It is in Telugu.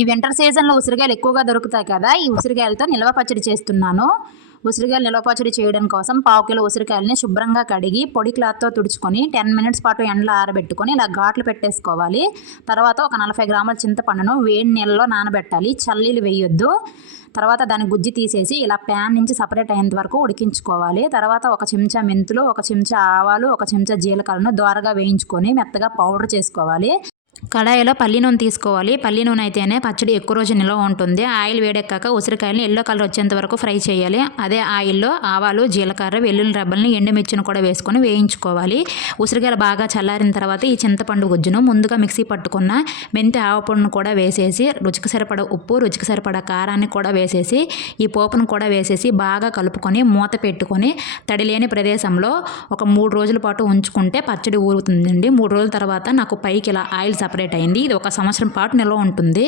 ఈ వింటర్ సీజన్లో ఉసిరికాయలు ఎక్కువగా దొరుకుతాయి కదా, ఈ ఉసిరికాయలతో నిల్వ పచ్చడి చేస్తున్నాను. ఉసిరికాయలు నిల్వ పచ్చడి చేయడం కోసం 1/2 కిలో ఉసిరికాయలని శుభ్రంగా కడిగి పొడి క్లాత్తో తుడుచుకొని 10 మినిట్స్ పాటు ఎండలో ఆరబెట్టుకొని ఇలా ఘాట్లు పెట్టేసుకోవాలి. తర్వాత ఒక 40 గ్రాముల చింతపండును వేడి నీళ్ళలో నానబెట్టాలి, చల్లీలు వేయొద్దు. తర్వాత దాని గుజ్జు తీసేసి ఇలా ప్యాన్ నుంచి సపరేట్ అయ్యేంత వరకు ఉడికించుకోవాలి. తర్వాత ఒక చెంచా మెంతులు, ఒక చెంచా ఆవాలు, ఒక చెంచా జీలకర్రను దోరగా వేయించుకొని మెత్తగా పౌడర్ చేసుకోవాలి. కడాయిలో పల్లి నూనె తీసుకోవాలి. పల్లి నూనె అయితేనే పచ్చడి ఎక్కువ రోజు నిల్వ ఉంటుంది. ఆయిల్ వేడెక్కాక ఉసిరికాయలను ఎల్లో కలర్ వచ్చేంత వరకు ఫ్రై చేయాలి. అదే ఆయిల్లో ఆవాలు, జీలకర్ర, వెల్లుల్లి రెబ్బల్ని, ఎండుమిర్చిని కూడా వేసుకొని వేయించుకోవాలి. ఉసిరికాయలు బాగా చల్లారిన తర్వాత ఈ చింతపండు గుజ్జును ముందుగా మిక్సీ పట్టుకున్న మెంతి ఆవపొడిని కూడా వేసేసి రుచికి సరిపడ ఉప్పు, రుచికి సరిపడ కారాన్ని కూడా వేసేసి ఈ పోపును కూడా వేసేసి బాగా కలుపుకొని మూత పెట్టుకొని తడిలేని ప్రదేశంలో ఒక 3 రోజుల పాటు ఉంచుకుంటే పచ్చడి ఊరుతుందండి. 3 రోజుల తర్వాత నాకు పైకి ఇలా ఆయిల్ సపరేట్ అయింది. ఇది 1 సంవత్సరం పాటు నిల్వ ఉంటుంది.